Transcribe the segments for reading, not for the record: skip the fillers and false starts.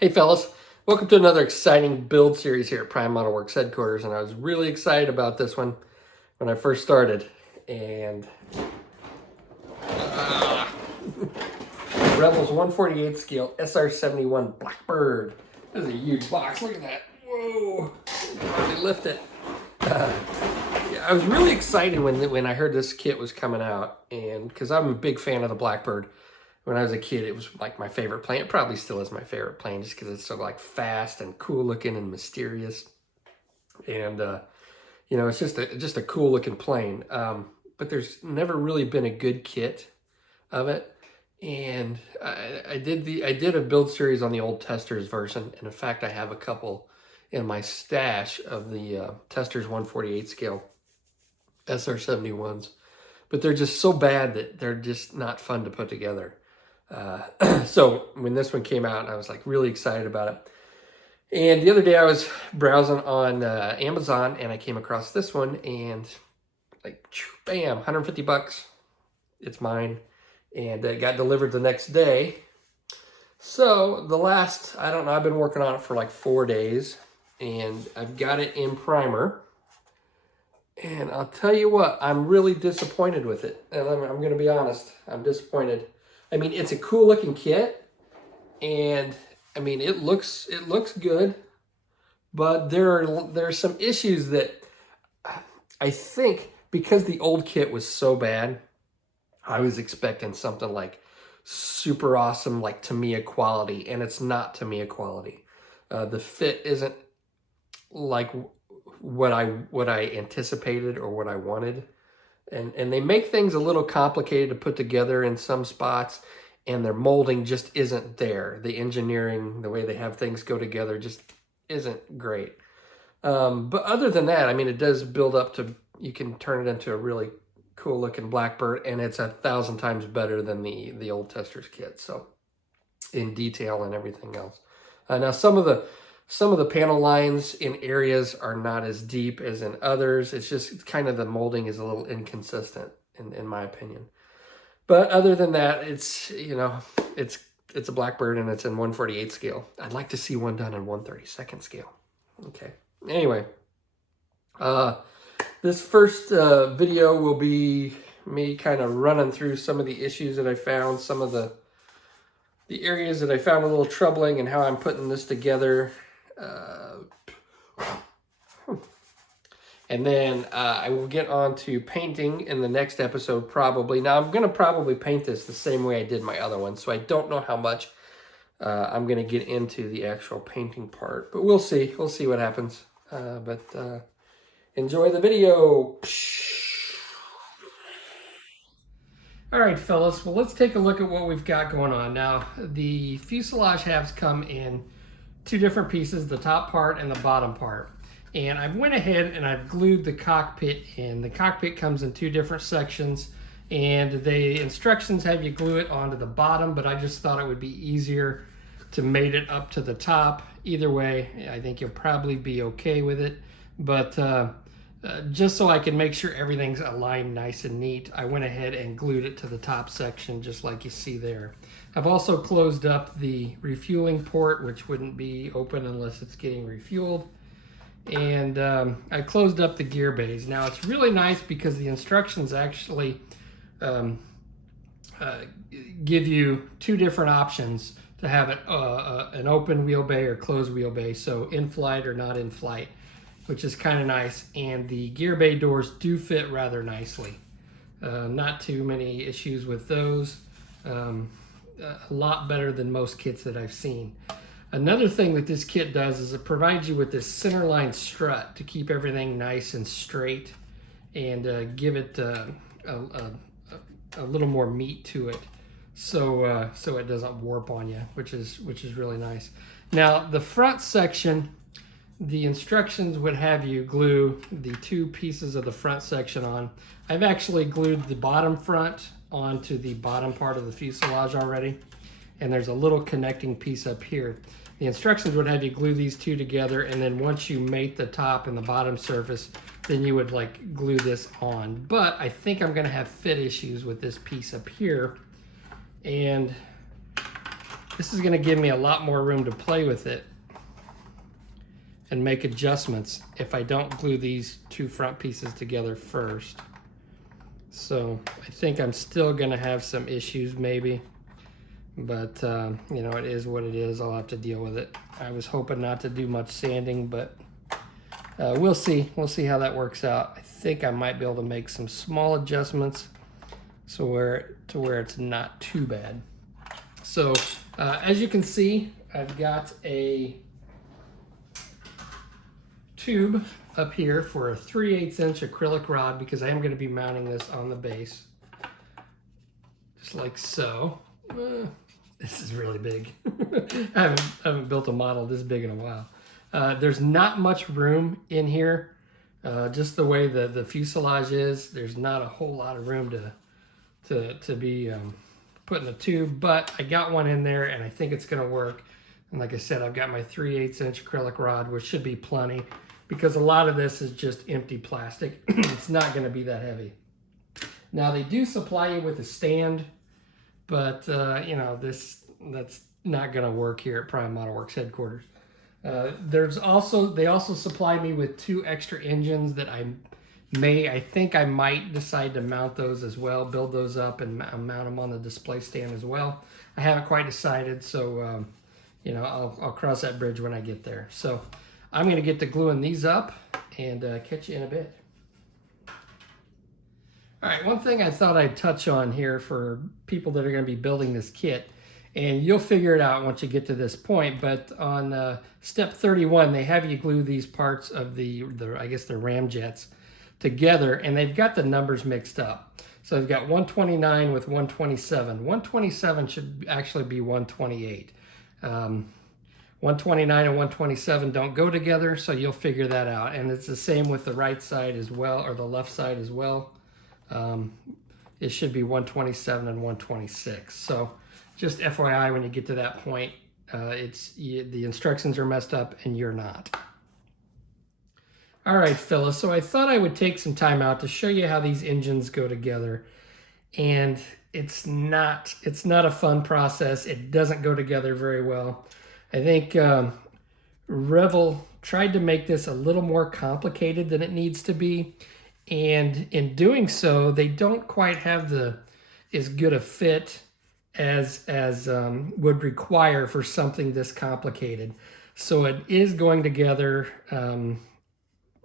Hey fellas, welcome to another exciting build series here at Prime Model Works headquarters, and I was really excited about this one when I first started. And Revell's 1/48 scale SR-71 Blackbird. This is a huge box. Look at that. Whoa! Hardly lift it. Yeah, I was really excited when I heard this kit was coming out, and because I'm a big fan of the Blackbird. When I was a kid, it was like my favorite plane. It probably still is my favorite plane just because it's so like fast and cool looking and mysterious. And, you know, it's just a cool looking plane. But there's never really been a good kit of it. And I did a build series on the old Testors version. And in fact, I have a couple in my stash of the Testors 1/48 scale SR-71s. But they're just so bad that they're just not fun to put together. So when this one came out, I was like really excited about it. And the other day I was browsing on Amazon and I came across this one and like, bam, 150 bucks. It's mine. And it got delivered the next day. So the last, I don't know, I've been working on it for like 4 days and I've got it in primer. And I'll tell you what, I'm really disappointed with it. And I'm going to be honest, I'm disappointed. I mean, it's a cool looking kit, and I mean, it looks good, but there are some issues that I think because the old kit was so bad, I was expecting something like super awesome, like Tamiya quality, and it's not Tamiya quality. The fit isn't like what I anticipated or what I wanted. And they make things a little complicated to put together in some spots, and their molding just isn't there. The engineering, the way they have things go together just isn't great. But other than that, I mean, it does build up to, you can turn it into a really cool looking Blackbird, and it's 1,000 times better than the old Testors kit. So in detail and everything else. Now some of the panel lines in areas are not as deep as in others. It's just kind of the molding is a little inconsistent in my opinion. But other than that, it's, you know, it's a Blackbird and it's in 1/48 scale. I'd like to see one done in 1/32 scale. Okay. Anyway, this first video will be me kind of running through some of the issues that I found, some of the areas that I found a little troubling, and how I'm putting this together. And then I will get on to painting in the next episode probably. Now I'm going to probably paint this the same way I did my other one, so I don't know how much I'm going to get into the actual painting part, but we'll see. We'll see what happens. But enjoy the video. All right, fellas, well, let's take a look at what we've got going on. Now, the fuselage halves come in two different pieces, the top part and the bottom part. And I went ahead and I've glued the cockpit in. The cockpit comes in two different sections, and the instructions have you glue it onto the bottom, but I just thought it would be easier to mate it up to the top. Either way, I think you'll probably be okay with it. But just so I can make sure everything's aligned nice and neat, I went ahead and glued it to the top section just like you see there. I've also closed up the refueling port, which wouldn't be open unless it's getting refueled. And I closed up the gear bays. Now it's really nice because the instructions actually give you two different options to have it, an open wheel bay or closed wheel bay, so in flight or not in flight, which is kind of nice. And the gear bay doors do fit rather nicely. Not too many issues with those. A lot better than most kits that I've seen. Another thing that this kit does is it provides you with this Centerline Strut to keep everything nice and straight and give it a little more meat to it, so it doesn't warp on you, which is really nice. Now the front section, the instructions would have you glue the two pieces of the front section on. I've actually glued the bottom front onto the bottom part of the fuselage already, and there's a little connecting piece up here. The instructions would have you glue these two together, and then once you mate the top and the bottom surface, then you would like glue this on. But I think I'm going to have fit issues with this piece up here, and This is going to give me a lot more room to play with it and make adjustments if I don't glue these two front pieces together first. So I think I'm still going to have some issues maybe, but you know, it is what it is. I'll have to deal with it. I was hoping not to do much sanding, but we'll see. We'll see how that works out. I think I might be able to make some small adjustments so where it's not too bad. So as you can see, I've got a tube up here for a 3/8 inch acrylic rod because I am going to be mounting this on the base, just like so. This is really big. I haven't built a model this big in a while. There's not much room in here, just the way the fuselage is. There's not a whole lot of room to be putting a tube, but I got one in there and I think it's going to work. And like I said, I've got my 3/8 inch acrylic rod, which should be plenty, because a lot of this is just empty plastic. It's not going to be that heavy. Now they do supply you with a stand, but you know, that's not going to work here at Prime Model Works headquarters. They also supply me with 2 extra engines that I think I might decide to mount those as well, build those up and mount them on the display stand as well. I haven't quite decided, so you know, I'll cross that bridge when I get there. So I'm going to get to gluing these up and catch you in a bit. All right, one thing I thought I'd touch on here for people that are going to be building this kit, and you'll figure it out once you get to this point, but on step 31, they have you glue these parts of the I guess the ramjets together, and they've got the numbers mixed up. So they've got 129 with 127. 127 should actually be 128. 129 and 127 don't go together, so you'll figure that out. And it's the same with the right side as well, or the left side as well. It should be 127 and 126. So just FYI, when you get to that point, the instructions are messed up and you're not. All right, fellas, so I thought I would take some time out to show you how these engines go together. And it's not a fun process. It doesn't go together very well. I think Revell tried to make this a little more complicated than it needs to be. And in doing so, they don't quite have as good a fit as would require for something this complicated. So it is going together.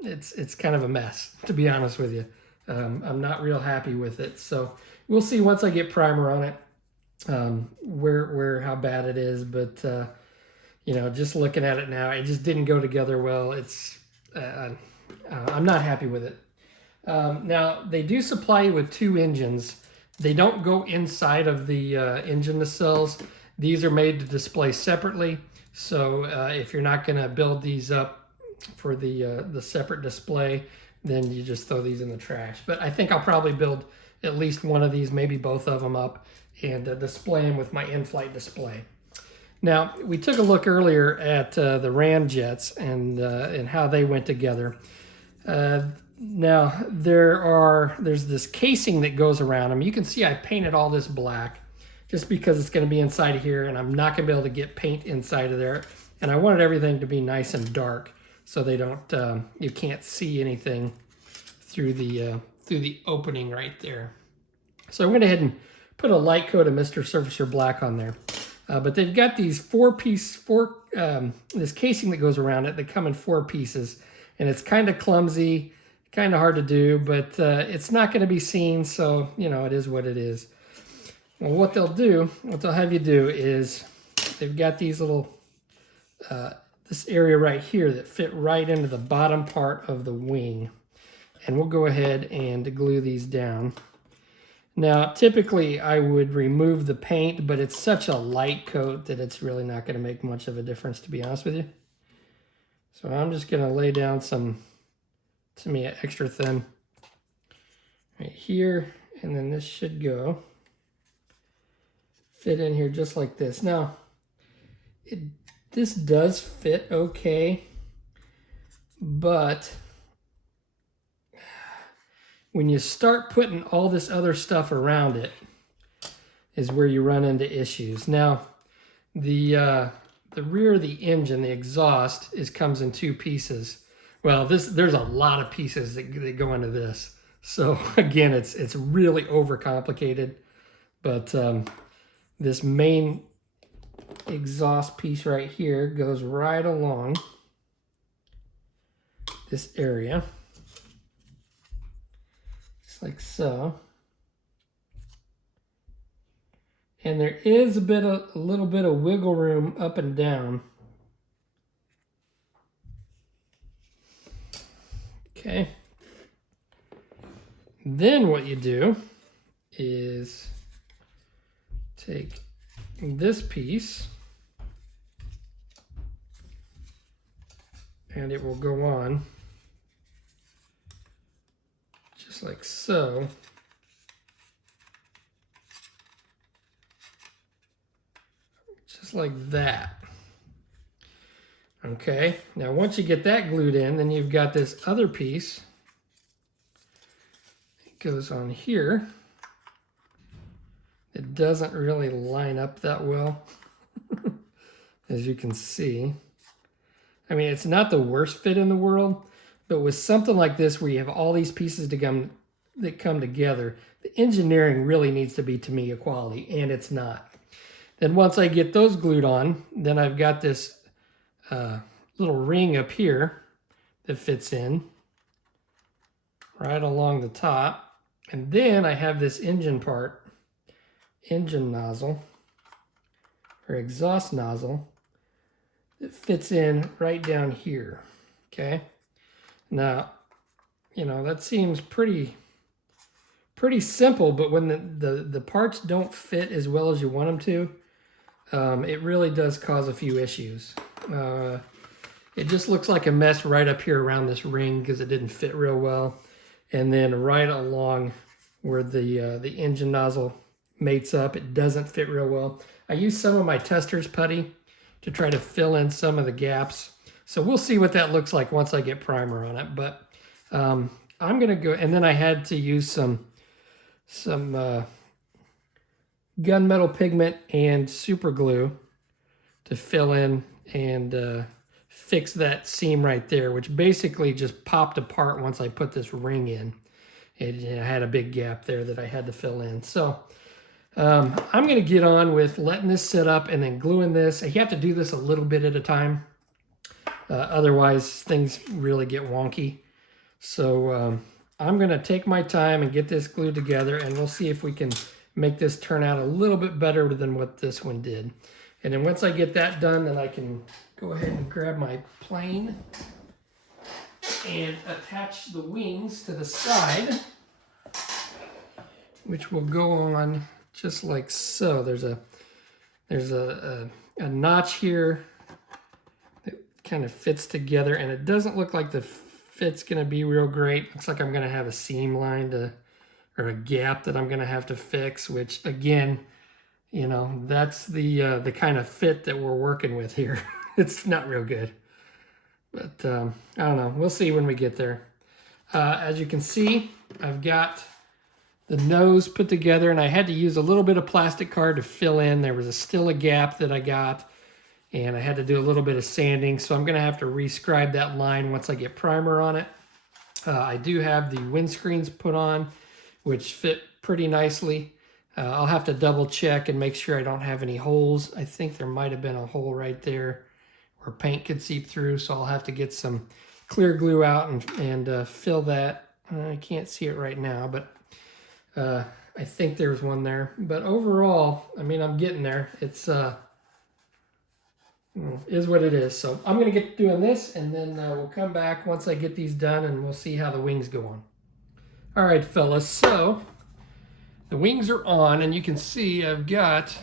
It's kind of a mess, to be honest with you. I'm not real happy with it. So we'll see once I get primer on it, how bad it is. But you know, just looking at it now, it just didn't go together well. I'm not happy with it. Now they do supply you with 2 engines. They don't go inside of the engine nacelles. These are made to display separately. So if you're not going to build these up for the separate display, then you just throw these in the trash. But I think I'll probably build at least one of these, maybe both of them up, and display them with my in-flight display. Now, we took a look earlier at the ramjets and how they went together. Now, there's this casing that goes around them. You can see I painted all this black just because it's going to be inside of here, and I'm not going to be able to get paint inside of there. And I wanted everything to be nice and dark, so they don't you can't see anything through the opening right there. So I went ahead and put a light coat of Mr. Surfacer Black on there. But they've got these this casing that goes around it that come in 4 pieces, and it's kind of clumsy, kind of hard to do, but it's not going to be seen, so you know, it is what it is. Well, what they'll have you do is they've got these little this area right here that fit right into the bottom part of the wing. And we'll go ahead and glue these down. Now, typically I would remove the paint, but it's such a light coat that it's really not going to make much of a difference, to be honest with you. So I'm just going to lay down some, to me, extra thin right here. And then this should go fit in here just like this. Now, this does fit okay, but when you start putting all this other stuff around it is where you run into issues. Now, the rear of the engine, the exhaust, comes in two pieces. Well, there's a lot of pieces that go into this. So again, it's really overcomplicated. But this main exhaust piece right here goes right along this area, just like so. And there is a little bit of wiggle room up and down. Okay. Then what you do is take this piece and it will go on just like so. Just like that. Okay, now once you get that glued in, then you've got this other piece. It goes on here. It doesn't really line up that well, as you can see. I mean, it's not the worst fit in the world, but with something like this where you have all these pieces that come together, the engineering really needs to be, to me, a quality, and it's not. Then once I get those glued on, then I've got this little ring up here that fits in right along the top. And then I have this engine part, engine nozzle, or exhaust nozzle, that fits in right down here, okay? Now, you know, that seems pretty simple, but when the parts don't fit as well as you want them to, it really does cause a few issues. It just looks like a mess right up here around this ring because it didn't fit real well. And then right along where the engine nozzle mates up, it doesn't fit real well. I used some of my tester's putty to try to fill in some of the gaps. So we'll see what that looks like once I get primer on it. But I'm gonna go, and then I had to use some gunmetal pigment and super glue to fill in and fix that seam right there, which basically just popped apart once I put this ring in. It had a big gap there that I had to fill in. So I'm going to get on with letting this sit up and then gluing this. You have to do this a little bit at a time. Otherwise, things really get wonky. So I'm going to take my time and get this glued together, and we'll see if we can make this turn out a little bit better than what this one did. And then once I get that done, then I can go ahead and grab my plane and attach the wings to the side, which will go on just like so. There's a notch here that kind of fits together, and it doesn't look like the fit's going to be real great. Looks like I'm going to have a seam line or a gap that I'm going to have to fix, which again, you know, that's the kind of fit that we're working with here. It's not real good, but I don't know. We'll see when we get there. As you can see, I've got the nose put together, and I had to use a little bit of plastic card to fill in. There was still a gap that I got, and I had to do a little bit of sanding, so I'm going to have to rescribe that line once I get primer on it. I do have the windscreens put on, which fit pretty nicely. I'll have to double check and make sure I don't have any holes. I think there might have been a hole right there where paint could seep through, so I'll have to get some clear glue out and fill that. I can't see it right now, but I think there's one there. But overall, I mean, I'm getting there. It's is what it is. So I'm going to get doing this, and then we'll come back once I get these done, and we'll see how the wings go on. All right, fellas, so the wings are on, and you can see I've got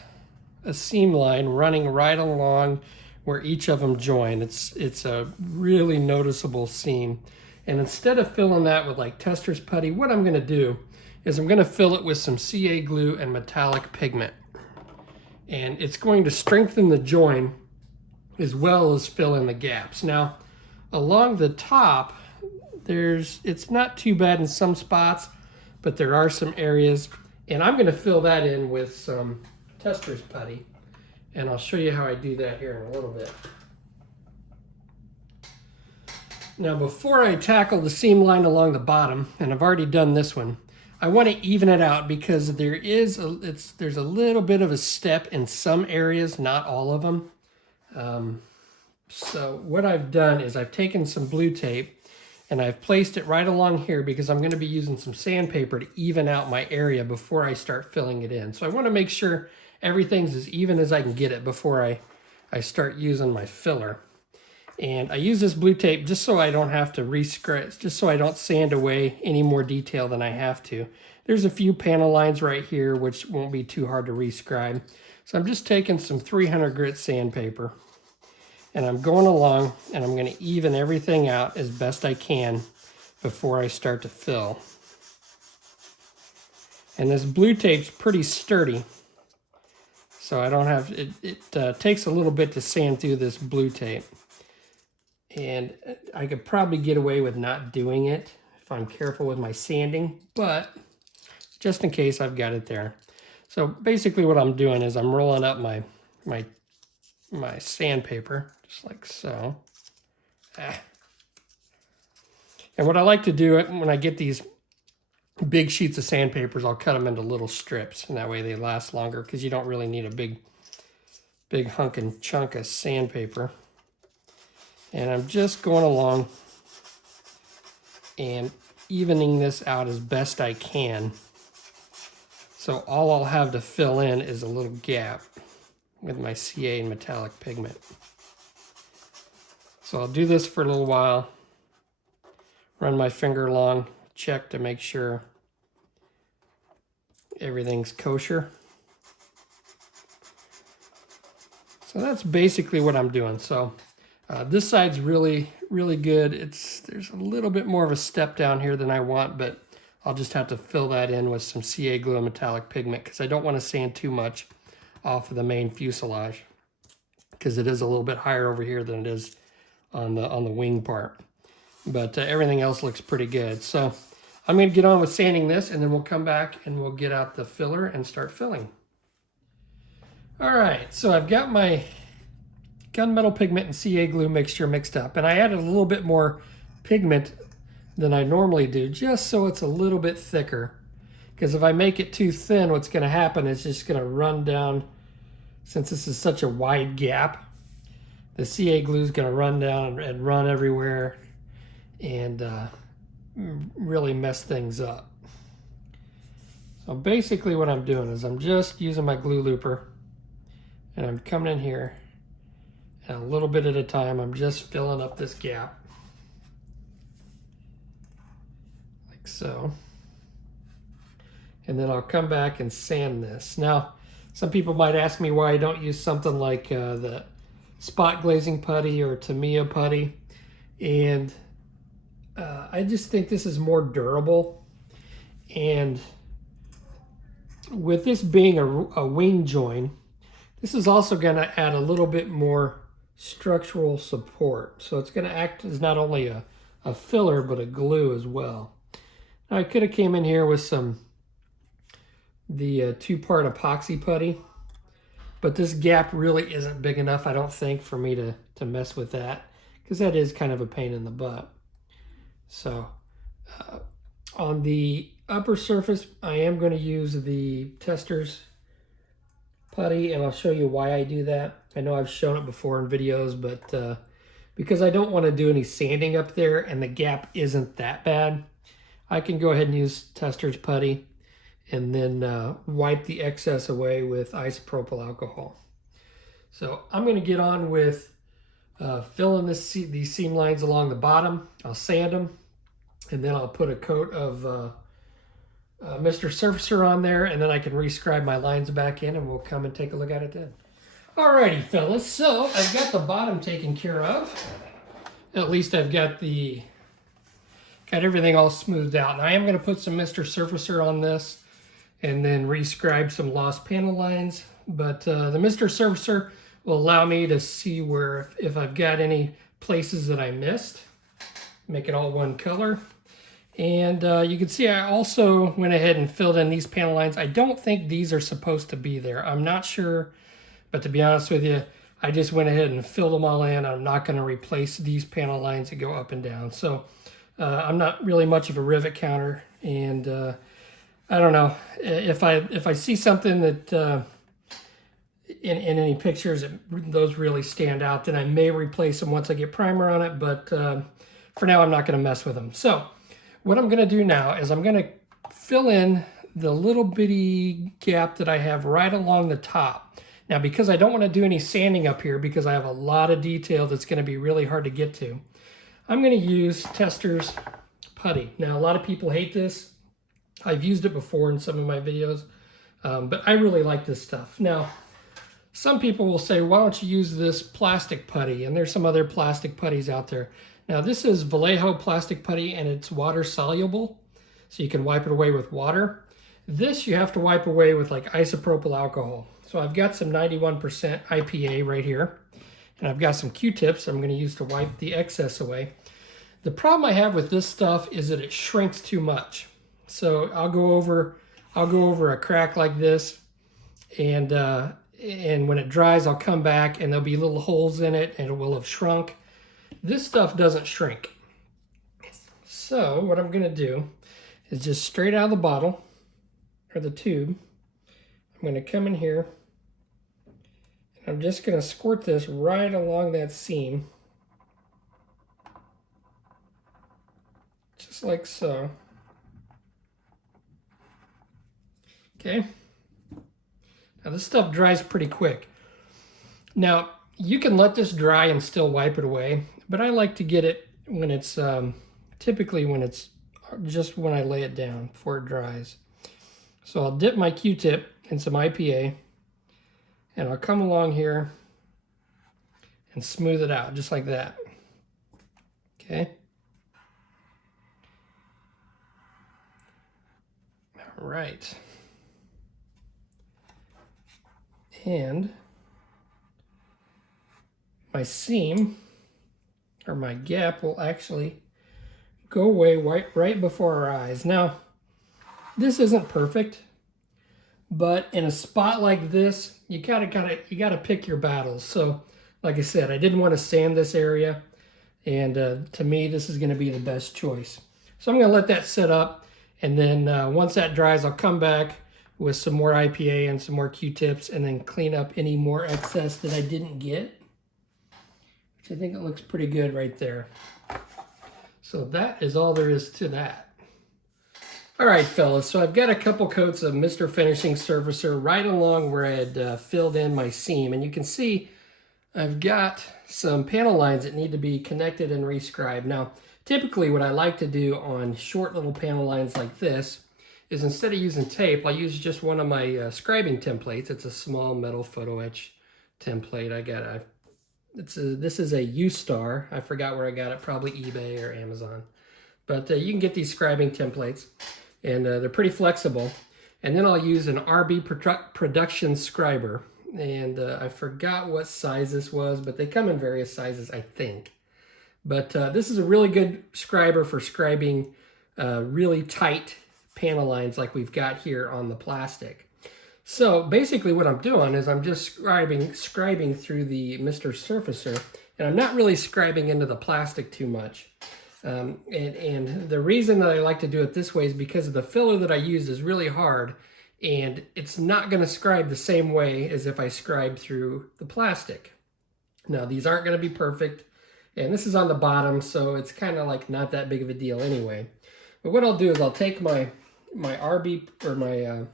a seam line running right along where each of them join. It's a really noticeable seam. And instead of filling that with like tester's putty, what I'm going to do is I'm going to fill it with some CA glue and metallic pigment. And it's going to strengthen the join as well as fill in the gaps. Now, along the top, it's not too bad in some spots, but there are some areas, and I'm going to fill that in with some tester's putty. And I'll show you how I do that here in a little bit. Now before I tackle the seam line along the bottom, and I've already done this one, I want to even it out because there's a little bit of a step in some areas, not all of them. So what I've done is I've taken some blue tape and I've placed it right along here because I'm going to be using some sandpaper to even out my area before I start filling it in. So I want to make sure everything's as even as I can get it before I start using my filler. And I use this blue tape just so I don't have to re-scratch, just so I don't sand away any more detail than I have to. There's a few panel lines right here which won't be too hard to re-scribe. So I'm just taking some 300 grit sandpaper and I'm going along and I'm going to even everything out as best I can before I start to fill. And this blue tape's pretty sturdy, so I don't have, it takes a little bit to sand through this blue tape. And I could probably get away with not doing it if I'm careful with my sanding, but just in case, I've got it there. So basically what I'm doing is I'm rolling up my sandpaper, just like so. And what I like to do when I get these big sheets of sandpaper is I'll cut them into little strips, and that way they last longer because you don't really need a big hunk and chunk of sandpaper. And I'm just going along and evening this out as best I can. So all I'll have to fill in is a little gap with my CA and metallic pigment. So I'll do this for a little while, run my finger along, check to make sure everything's kosher. So that's basically what I'm doing. So this side's really good. There's a little bit more of a step down here than I want, but I'll just have to fill that in with some CA glue and metallic pigment because I don't want to sand too much off of the main fuselage because it is a little bit higher over here than it is on the wing part. But everything else looks pretty good. So I'm going to get on with sanding this, and then we'll come back and we'll get out the filler and start filling. All right, so I've got my gunmetal pigment and CA glue mixture mixed up, and I added a little bit more pigment than I normally do just so it's a little bit thicker, because if I make it too thin, what's going to happen is it's just going to run down. Since this is such a wide gap, the CA glue is going to run down and run everywhere and really mess things up. So basically what I'm doing is I'm just using my glue looper and I'm coming in here, and a little bit at a time, I'm just filling up this gap. Like so. And then I'll come back and sand this. Now, some people might ask me why I don't use something like the spot glazing putty or Tamiya putty. And I just think this is more durable. And with this being a wing join, this is also going to add a little bit more structural support. So it's going to act as not only a filler, but a glue as well. Now I could have came in here with the two-part epoxy putty, but this gap really isn't big enough, I don't think, for me to mess with that, because that is kind of a pain in the butt. So on the upper surface, I am going to use the Tester's putty, and I'll show you why I do that. I know I've shown it before in videos, but because I don't want to do any sanding up there and the gap isn't that bad, I can go ahead and use Tester's putty and then wipe the excess away with isopropyl alcohol. So I'm going to get on with filling these seam lines along the bottom. I'll sand them, and then I'll put a coat of Mr. Surfacer on there, and then I can rescribe my lines back in, and we'll come and take a look at it then. Alrighty, fellas, so I've got the bottom taken care of. At least I've got everything all smoothed out. And I am going to put some Mr. Surfacer on this and then rescribe some lost panel lines. But the Mr. Surfacer will allow me to see if I've got any places that I missed. Make it all one color. And you can see I also went ahead and filled in these panel lines. I don't think these are supposed to be there. I'm not sure, But to be honest with you, I just went ahead and filled them all in. I'm not going to replace these panel lines that go up and down. So I'm not really much of a rivet counter, and I don't know if I see something that in any pictures that those really stand out, then I may replace them once I get primer on it. But for now, I'm not going to mess with them. So what I'm going to do now is I'm going to fill in the little bitty gap that I have right along the top. Now, because I don't want to do any sanding up here because I have a lot of detail that's going to be really hard to get to, I'm going to use Tester's Putty. Now, a lot of people hate this. I've used it before in some of my videos, but I really like this stuff. Now, some people will say, why don't you use this plastic putty? And there's some other plastic putties out there. Now, this is Vallejo plastic putty, and it's water soluble, so you can wipe it away with water. This you have to wipe away with like isopropyl alcohol. So I've got some 91% IPA right here, and I've got some Q-tips I'm going to use to wipe the excess away. The problem I have with this stuff is that it shrinks too much. So I'll go over a crack like this, and when it dries, I'll come back and there'll be little holes in it and it will have shrunk. This stuff doesn't shrink. So what I'm going to do is just straight out of the bottle or the tube, I'm going to come in here. I'm just going to squirt this right along that seam, just like so. Okay. Now this stuff dries pretty quick. Now you can let this dry and still wipe it away, but I like to get it when it's typically when it's just when I lay it down before it dries. So I'll dip my Q-tip in some IPA, and I'll come along here and smooth it out just like that. Okay. All right. And my seam or my gap will actually go away right before our eyes. Now, this isn't perfect, but in a spot like this, you gotta pick your battles. So, like I said, I didn't want to sand this area, and to me, this is going to be the best choice. So I'm going to let that sit up, and then once that dries, I'll come back with some more IPA and some more Q-tips, and then clean up any more excess that I didn't get, which I think it looks pretty good right there. So that is all there is to that. All right, fellas, so I've got a couple coats of Mr. Finishing Surfacer right along where I had filled in my seam, and you can see I've got some panel lines that need to be connected and rescribed. Now, typically what I like to do on short little panel lines like this is instead of using tape, I'll use just one of my scribing templates. It's a small metal photo etch template. This is a U-Star. I forgot where I got it, probably eBay or Amazon. But you can get these scribing templates, and they're pretty flexible. And then I'll use an RB Production Scriber. And I forgot what size this was, but they come in various sizes, I think. But this is a really good scriber for scribing really tight panel lines like we've got here on the plastic. So basically what I'm doing is I'm just scribing through the Mr. Surfacer, and I'm not really scribing into the plastic too much. And the reason that I like to do it this way is because the filler that I use is really hard, and it's not going to scribe the same way as if I scribe through the plastic. Now, these aren't going to be perfect, and this is on the bottom, so it's kind of like not that big of a deal anyway. But what I'll do is I'll take my RB or my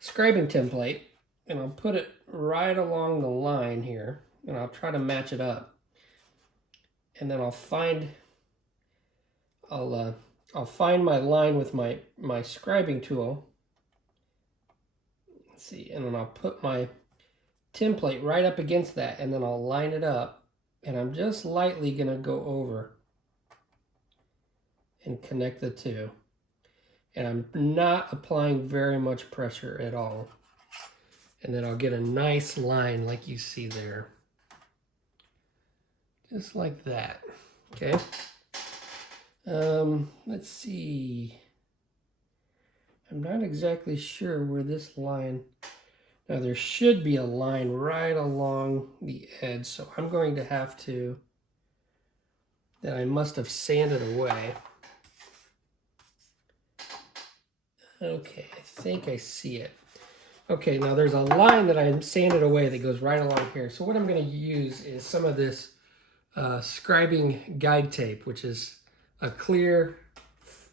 scribing template, and I'll put it right along the line here, and I'll try to match it up. And then I'll find my line with my scribing tool. Let's see, and then I'll put my template right up against that, and then I'll line it up, and I'm just lightly gonna go over and connect the two. And I'm not applying very much pressure at all. And then I'll get a nice line like you see there. Just like that, okay? Let's see. I'm not exactly sure where this line... Now there should be a line right along the edge, so I'm going to have to, that I must have sanded away. Okay, I think I see it. Okay, now there's a line that I sanded away that goes right along here. So what I'm going to use is some of this scribing guide tape, which is a clear,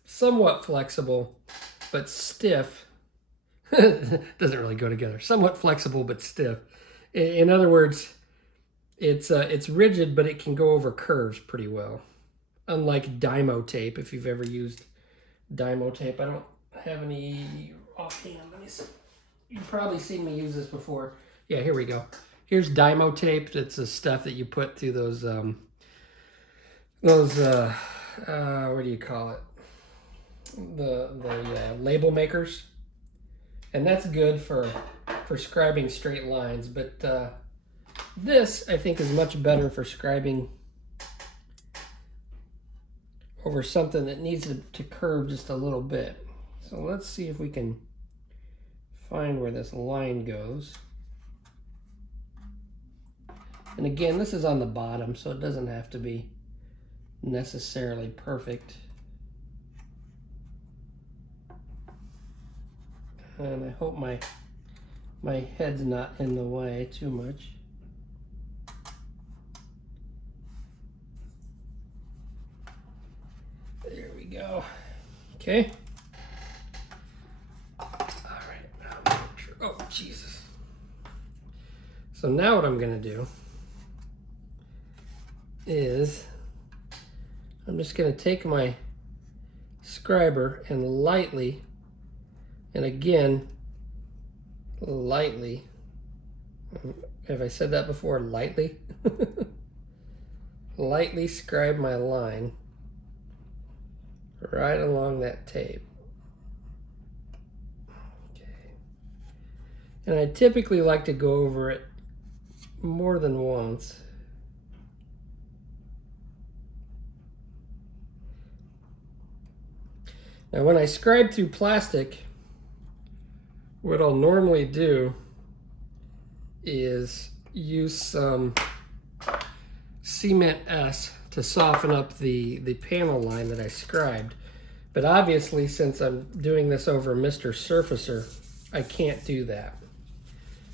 somewhat flexible, but stiff. Doesn't really go together. Somewhat flexible, but stiff. In other words, it's rigid, but it can go over curves pretty well. Unlike Dymo tape, if you've ever used Dymo tape. I don't have any offhand. Let me see. You've probably seen me use this before. Yeah, here we go. Here's Dymo tape. That's the stuff that you put through those what do you call it? The label makers. And that's good for scribing straight lines, but this I think is much better for scribing over something that needs to curve just a little bit. So let's see if we can find where this line goes. And again, this is on the bottom, so it doesn't have to be necessarily perfect. And I hope my head's not in the way too much. There we go. Okay. All right. Now make sure. Oh, Jesus. So now what I'm going to do is I'm just going to take my scriber and lightly, and again, lightly, have I said that before? Lightly? Lightly scribe my line right along that tape. Okay. And I typically like to go over it more than once. Now when I scribe through plastic, what I'll normally do is use some Cement S to soften up the panel line that I scribed. But obviously, since I'm doing this over Mr. Surfacer, I can't do that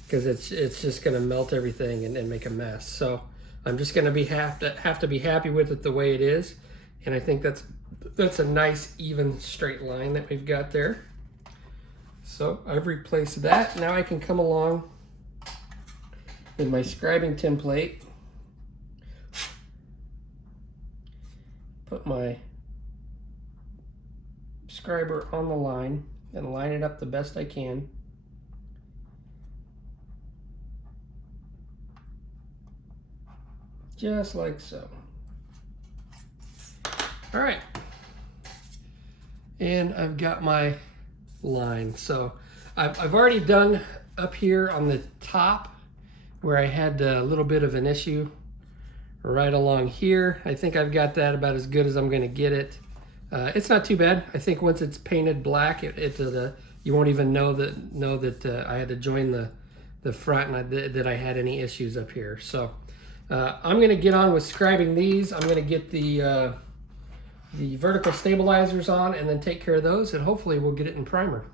because it's just going to melt everything and make a mess. So I'm just going to have to be happy with it the way it is. And I think that's a nice, even, straight line that we've got there. So I've replaced that. Now I can come along with my scribing template, put my scriber on the line and line it up the best I can. Just like so. All right. And I've got my line. So I've already done up here on the top where I had a little bit of an issue right along here. I think I've got that about as good as I'm going to get it. It's not too bad. I think once it's painted black, you won't even know that I had to join the front and that I had any issues up here. So I'm going to get on with scribing these. I'm going to get the vertical stabilizers on and then take care of those, and hopefully we'll get it in primer.